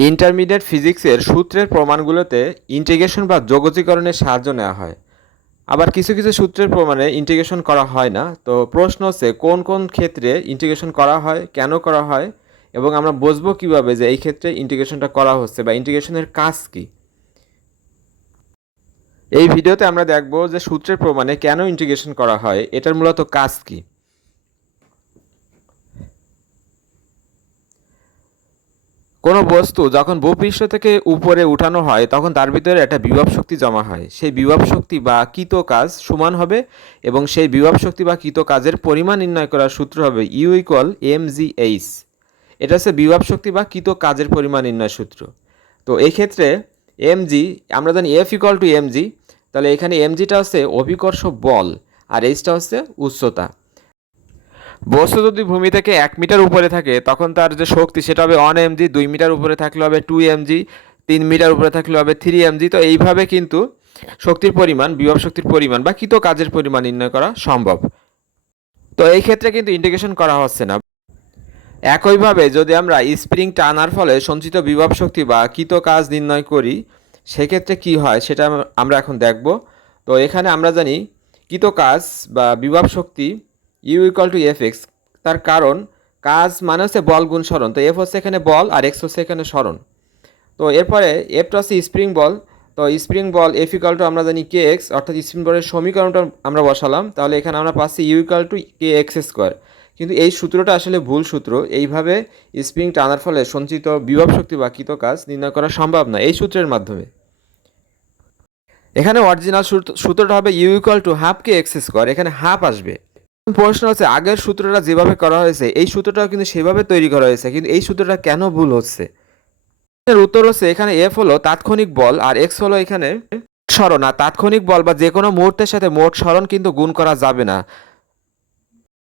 Intermediate ফিজিক্সের সূত্রের প্রমাণগুলোতে integration বা যোগজীকরণের সাহায্য নেওয়া হয়। আবার কিছু কিছু সূত্রের প্রমাণে ইন্টিগ্রেশন করা হয় না। তো প্রশ্ন হচ্ছে, কোন কোন ক্ষেত্রে ইন্টিগ্রেশন করা হয়, কেন করা হয়? এবং আমরা বুঝব কীভাবে যে এই ক্ষেত্রে ইন্টিগ্রেশনটা করা হচ্ছে বা ইন্টিগ্রেশনের কাজ কি? এই ভিডিওতে আমরা দেখব যে সূত্রের প্রমাণে কেন ইন্টিগ্রেশন করা হয়, এটার মূলত কাজ কি। কোনো বস্তু যখন ভূপৃষ্ঠ থেকে উপরে উঠানো হয়, তখন তার ভিতরে একটা বিভব শক্তি জমা হয়। সেই বিভব শক্তি বা কৃত কাজ সমান হবে এবং সেই বিভব শক্তি বা কৃত কাজের পরিমাণ নির্ণয় করার সূত্র হবে U equal M G H এটা হচ্ছে বিভব শক্তি বা কৃত কাজের পরিমাণ নির্ণয় সূত্র। তো এই ক্ষেত্রে এম জি আমরা জানি F equal to M G তাহলে এখানে এম জিটা হচ্ছে অভিকর্ষ বল আর এইচটা হচ্ছে উচ্চতা। বস্তু যদি ভূমি থেকে এক মিটার উপরে থাকে, তখন তার যে শক্তি সেটা হবে ওয়ান এমজি দুই মিটার উপরে থাকলে হবে টু এমজি তিন মিটার উপরে থাকলে হবে থ্রি এমজি তো এইভাবে কিন্তু শক্তির পরিমাণ, বিভব শক্তির পরিমাণ বা কৃত কাজের পরিমাণ নির্ণয় করা সম্ভব। তো এই ক্ষেত্রে কিন্তু ইন্টিগ্রেশন করা হচ্ছে না। একইভাবে যদি আমরা স্প্রিং টানার ফলে সঞ্চিত বিভব শক্তি বা কৃত কাজ নির্ণয় করি, সেক্ষেত্রে কি হয় সেটা আমরা এখন দেখব। তো এখানে আমরা জানি কৃত কাজ বা বিভব শক্তি U equal to F X তার কারণ কাজ মানে হচ্ছে বল গুণ সরণ। তো এফ হচ্ছে এখানে বল আর এক্স হচ্ছে এখানে সরণ। তো এরপরে এফটা হচ্ছে স্প্রিং বল তো স্প্রিং বল এফ ইকাল টু আমরা জানি কে এক্স অর্থাৎ স্প্রিং বলের সমীকরণটা আমরা বসালাম। তাহলে এখানে আমরা পাচ্ছি U equal to K X square কিন্তু এই সূত্রটা আসলে ভুল সূত্র, এইভাবে স্প্রিং টানার ফলে সঞ্চিত বিভব শক্তি বা কৃত কাজ নির্ণয় করা সম্ভব না এই সূত্রের মাধ্যমে। এখানে অরিজিনাল সূত্রটা হবে U equal to half K X square এখানে হাফ আসবে। প্রশ্ন হচ্ছে, আগের সূত্রটা যেভাবে করা হয়েছে, এই সূত্রটাও কিন্তু সেভাবে তৈরি করা হয়েছে, কিন্তু এই সূত্রটা কেন ভুল হচ্ছে? উত্তর হচ্ছে, এখানে এফ হলো তাৎক্ষণিক বল আর এক্স হলো এখানে সরণ আর তাৎক্ষণিক বল বা যে কোনো মুহূর্তের সাথে মোট সরণ কিন্তু গুণ করা যাবে না।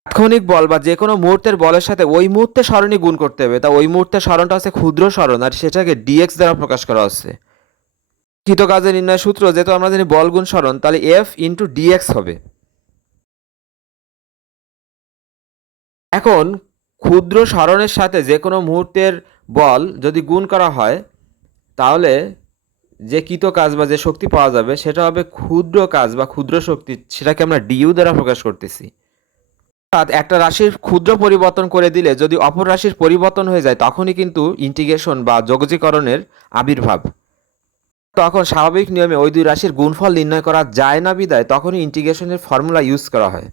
তাৎক্ষণিক বল বা যে কোনো মুহূর্তের বলের সাথে ওই মুহূর্তে সরণই গুণ করতে হবে। তা ওই মুহূর্তে সরণটা হচ্ছে ক্ষুদ্র সরণ আর সেটাকে ডিএক্স দ্বারা প্রকাশ করা হচ্ছে। কৃত কাজের নির্ণয় সূত্র, যেহেতু আমরা জানি বল গুণ সরণ তাহলে এফ ইন্টু ডিএক্স হবে। এখন ক্ষুদ্র সরণের সাথে যে কোনো মুহূর্তের বল যদি গুণ করা হয়, তাহলে যে কৃত কাজ বা যে শক্তি পাওয়া যাবে, সেটা হবে ক্ষুদ্র কাজ বা ক্ষুদ্র শক্তি, সেটাকে আমরা ডিইউ দ্বারা প্রকাশ করতেছি। অর্থাৎ একটা রাশির ক্ষুদ্র পরিবর্তন করে দিলে যদি অপর রাশির পরিবর্তন হয়ে যায়, তখনই কিন্তু ইন্টিগ্রেশন বা যোগজীকরণের আবির্ভাব। তখন স্বাভাবিক নিয়মে ওই দুই রাশির গুণফল নির্ণয় করা যায় না বিদায় তখনই ইন্টিগ্রেশনের ফর্মুলা ইউজ করা হয়।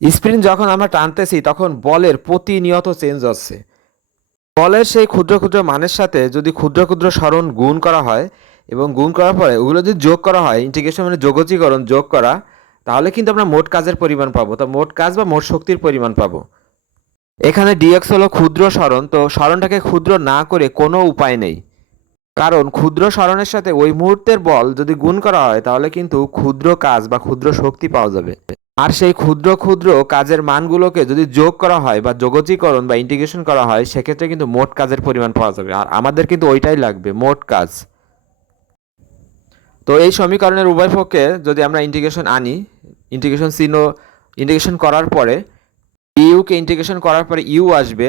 স্প্রিং যখন আমরা টানতেছি, তখন বলের প্রতিনিয়ত চেঞ্জ হচ্ছে। বলের সেই ক্ষুদ্র ক্ষুদ্র মানের সাথে যদি ক্ষুদ্র ক্ষুদ্র সরণ গুণ করা হয় এবং গুণ করার পরে ওগুলো যদি যোগ করা হয় ইন্টিগ্রেশন মানে যোগজীকরণ, যোগ করা, তাহলে কিন্তু আমরা মোট কাজের পরিমাণ পাবো। তো মোট কাজ বা মোট শক্তির পরিমাণ পাবো। এখানে ডিএক্স হলো ক্ষুদ্র সরণ তো সরণটাকে ক্ষুদ্র না করে কোনো উপায় নেই। কারণ ক্ষুদ্র সরণের সাথে ওই মুহূর্তের বল যদি গুণ করা হয়, তাহলে কিন্তু ক্ষুদ্র কাজ বা ক্ষুদ্র শক্তি পাওয়া যাবে। আর সেই ক্ষুদ্র ক্ষুদ্র কাজের মানগুলোকে যদি যোগ করা হয় বা যোগজীকরণ বা ইন্টিগ্রেশন করা হয়, সেক্ষেত্রে কিন্তু মোট কাজের পরিমাণ পাওয়া যাবে। আর আমাদের কিন্তু ওইটাই লাগবে, মোট কাজ। তো এই সমীকরণের উভয় পক্ষে যদি আমরা ইন্টিগ্রেশন আনি ইন্টিগ্রেশন চিহ্ন ইন্টিগ্রেশন করার পরে ইউকে ইন্টিগ্রেশন করার পরে ইউ আসবে,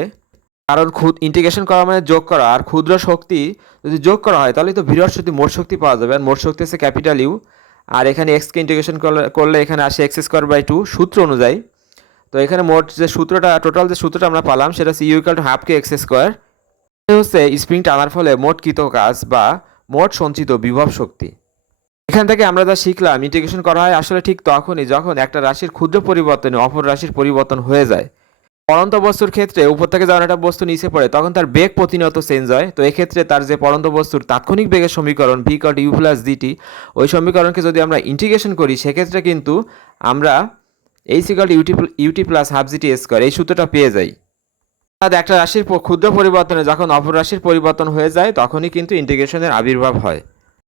কারণ খুদ ইন্টিগ্রেশন করা মানে যোগ করা। আর ক্ষুদ্র শক্তি যদি যোগ করা হয়, তাহলে তো বিরাট শক্তি, মোট শক্তি পাওয়া যাবে। আর মোট শক্তি হচ্ছে ক্যাপিটাল ইউ আর এখানে এক্সকে ইন্টিগ্রেশন করলে এখানে আসে এক্স স্কোয়ার বাই টু সূত্র অনুযায়ী। তো এখানে মোট যে সূত্রটা টোটাল যে সূত্রটা আমরা পালাম, সেটা হচ্ছে equal to half K X square হচ্ছে স্প্রিং টানার ফলে মোট কৃত কাজ বা মোট সঞ্চিত বিভব শক্তি। এখান থেকে আমরা যা শিখলাম ইন্টিগ্রেশন করা হয় আসলে ঠিক তখনই যখন একটা রাশির ক্ষুদ্র পরিবর্তনে অপর রাশির পরিবর্তন হয়ে যায়। পরন্ত বস্তুর ক্ষেত্রে উপর থেকে যখন একটা বস্তু নিচে পড়ে, তখন তার বেগ প্রতিনিয়ত চেঞ্জ হয়। তো এক্ষেত্রে তার যে পরন্ত বস্তুর তাৎক্ষণিক বেগের সমীকরণ ভি কট ইউ প্লাস ডিটি ওই সমীকরণকে যদি আমরা ইন্টিগ্রেশন করি, সেক্ষেত্রে কিন্তু আমরা এই S equal UT UT plus half GT square এই সূত্রটা পেয়ে যাই। অর্থাৎ একটা রাশির ক্ষুদ্র পরিবর্তনে যখন অপর রাশির পরিবর্তন হয়ে যায়, তখনই কিন্তু ইন্টিগ্রেশনের আবির্ভাব হয়।